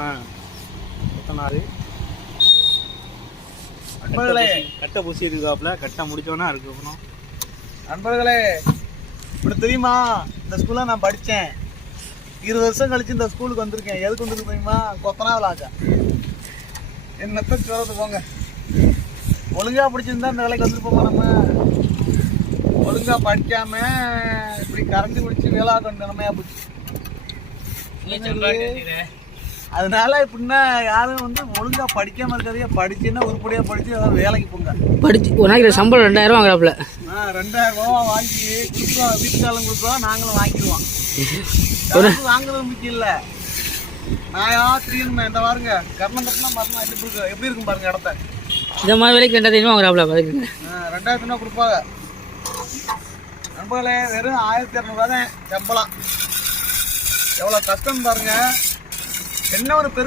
தான் கொத்தனாரு கட்டை பூசி இருக்காப்புல. கட்டை முடிச்சோன்னா அதுக்கப்புறம் நண்பர்களே, இப்படி தெரியுமா, இந்த ஸ்கூலில் நான் படித்தேன். 20 வருஷம் கழிச்சு இந்த ஸ்கூலுக்கு வந்திருக்கேன். எதுக்கு வந்திருக்கு தெரியுமா? கொத்தனா விளாக்க. என்னத்த சொல்றது போங்க. ஒழுங்காக பிடிச்சிருந்தா இந்த வேலைக்கு வந்துருப்போமா? நம்ம ஒழுங்காக படிக்காம இப்படி கரண்டி பிடிச்சி வேளாக்க நிலைமையா போச்சு. அதனால இப்படின்னா யாரும் வந்து ஒழுங்கா படிக்காம இருக்காதீங்க. படிச்சுன்னா உருப்படியா படிச்சு ஏதாவது வேலைக்கு போங்க. படிச்சு ஒரு நாளைக்கு சம்பளம் 2000 வாங்குறாப்புல. 2000 ரூபா வாங்கி கொடுப்போம். வீட்டுக்காரங்க கொடுப்போம், நாங்களும் வாங்கிடுவோம். வாங்குறது முக்கியம் இல்ல. நான் யாத்திரியுமே இந்த பாருங்க கர்ணம்பட்டினா மரணம் எப்படி இருக்கும் பாருங்க இடத்த. இந்த மாதிரி வேலைக்கு 2000 வாங்குறாப்புல. 2000 கொடுப்பாங்க. நண்பர்களே, வெறும் 1200 தான் சம்பளம். எவ்வளோ கஷ்டம் பாருங்க. என்ன ஒரு பெரும்